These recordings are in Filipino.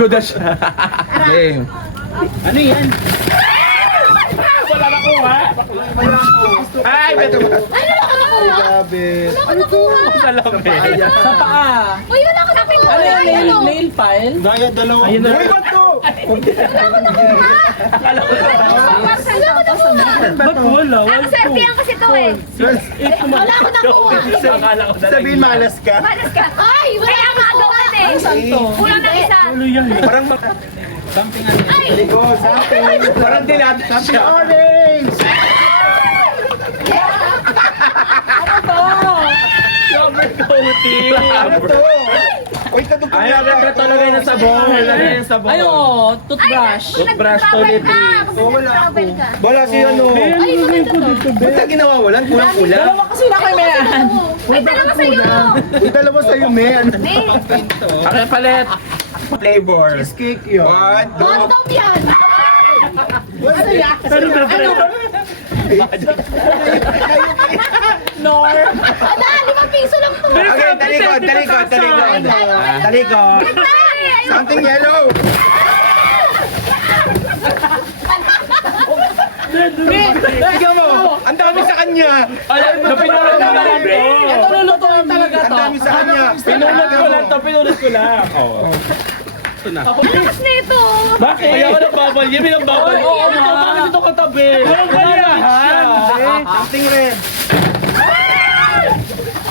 Kuda siya. Game. Ano yan? Wala nakuha. Ay, beto ba? Ano na nakuha? Grabe. Ano nakuha? Sa lamig. Sa paa. Uy, wala ko nakuha. Ano yan? Nail file? Daya, dalawa. Ayun na. Uy, ba't to? Akala ko na. Ba't wala? Ang serpian kasi to eh. Wala ko nakuha. Akala ko na. Sabihin malas ka. Malas ka. Ay, wala ka magawan eh. Saan to? Kulang na isa. Ano yan? Parang something ano. Ay! Ligo, something. Parang dinati Something siya. orange. Rubber coating. Ano to? Uy, kadugtong Ay, ang talaga yung sabon. Lagay yung sabon. Ano? Toothbrush. Toothbrush, Nag-travel toiletries. ka. Kasi Wala nag-travel ako. ka. Wala si ano. Ay, maganda to. Ba't na ginawawalan? Kulang-kulang. Dalawa kasi na kayo meron. Ay, dalawa sa'yo. Uy, dalawa sa'yo, men. May, Akin palit. Flavor. Cheesecake yun. What? condom yan. Ano yan? Nor. Ada, 5 piso lang to. Okay, talikod, talikod, talikod. Talikod. Ay, Something yellow. Tignan mo, ang dami sa kanya. Ay, napinulot ko lang to. Ito lulutuin talaga Ang to. dami sa kanya. Pinulot ko lang to. Pinulot ko lang. Oo. Ito na. Ang lakas nito. Bakit? Kaya ko ng bubble. Yung may bubble. Oo, Ito, nga. bakit ito katabi? Walang ganyan. Something red.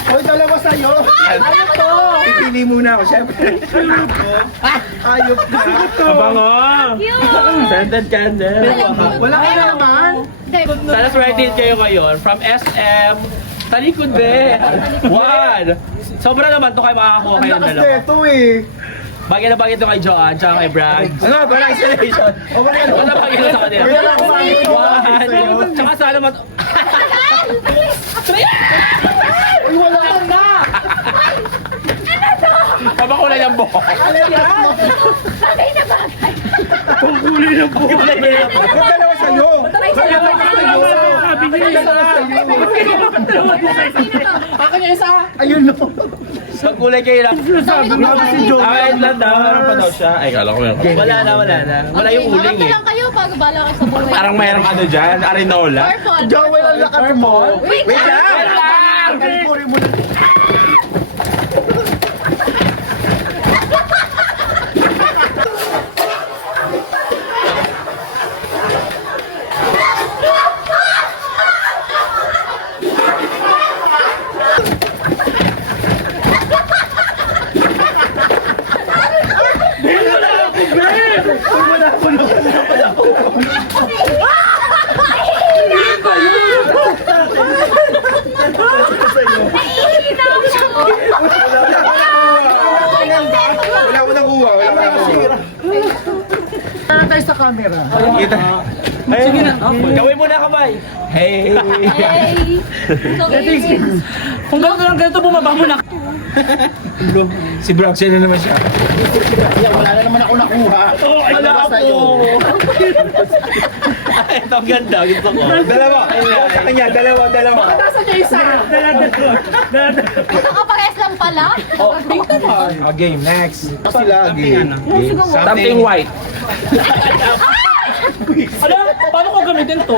Uy, dalawa sa'yo. Ano to? Pipili muna ako, syempre. Ayop ka. Abango. Cute. Scented candle. Wala ka naman. Sana swerte kayo ngayon from SM. Talikod be. One. Sobra naman to kayo makakakuha Ang kayo ng lakas dalawa. nito eh. Bagay na bagay to kay Joanne tsaka kay Brad. Ano? Wala isolation. O, wala na. Wala bagay na sa kanila. Wala na kumangit ko. One. Tsaka sana mat... Uy, wala ka na. Pabakulay ng buhok. Bagay na bagay. Pangkulay ng buhok. Ba't dalawa sa'yo? Akin yung isa. Ayun no. Pagkulay kayo lang. Grabe si Joe. Ay, lang daw. Meron pa daw siya. Ay, kala ko meron pa. Wala na, wala na. Wala yung uling Maganda eh. lang kayo pag bala kayo sa buhay. Parang mayroong ano dyan, Arinola. Purple. Joel, ang lakas mo. Wait Wait lang. lang. Puri mo lang. Wala ko nakuha. Wala ko nakuha. Tara tayo sa camera. Kita. Sige na. Gawin mo na kamay. Hey. Hey. So, Kung gano'n lang ganito, bumaba mo na. Si Broxy na naman siya. Wala na naman ako nakuha. Oh, ay, wala sa'yo. ako. Ito ang ganda. Gusto ko. Dalawa. Sa kanya, dalawa. Nasa niya isa. Nakapares lang pala. Oh, pink naman. Game, next. Sila, game. Something white. Ano? Paano ko gamitin to?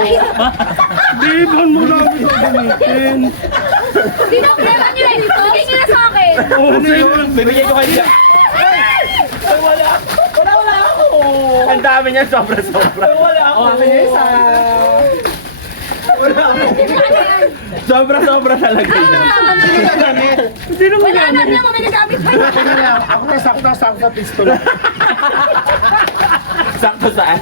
Bibon mo lang ito gamitin. Dinogrema nyo eh. Bigay nyo na sa akin. Ano yun? Bibigay ko kayo. Ay, wala. Wala ako. Ang dami niya, sobra-sobra. Wala ako. Oh, akin yung isa. Sobra-sobra talaga yun. Hindi naman Wala na lang ako nagagamit pa. Ako na sakto pistol. Sakto saan?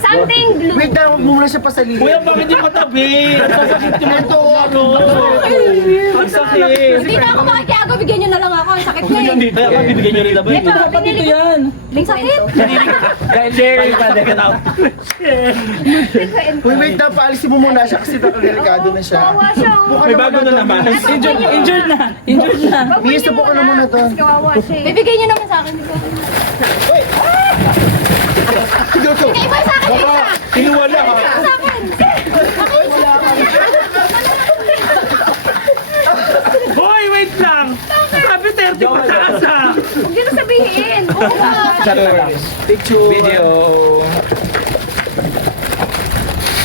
Something blue. Wait, daw muna siya pasalihin. Kuya, bakit yung katabi? Sasakit yung mga Ito. ano. Ang sakit. Hindi na ako makikiago. Bigyan nyo na lang ako. Ang sakit na eh. Kaya ka bibigyan nyo rin na ba? Ito dapat dito yan. Ang sakit. Kaya sharing pa, second out. Uy, wait daw, paalisin mo muna siya kasi delikado na siya. Kawawa siya. oh. May bago na naman. Injured na. Injured na. Mia, subukan na muna doon. Kawawa siya eh. Bibigay nyo naman sa akin. Bigay mo sa akin isa. Inuwala ka. Sa akin. Hoy, wait lang! Sabi 30 pataas ah! Huwag nyo na sabihin. Chat na lang. Picture. Video.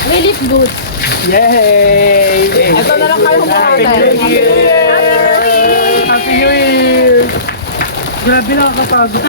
Relief goods. Yay! Ito na lang kayo Happy New Year! Happy New Year! Grabe nakakapagod.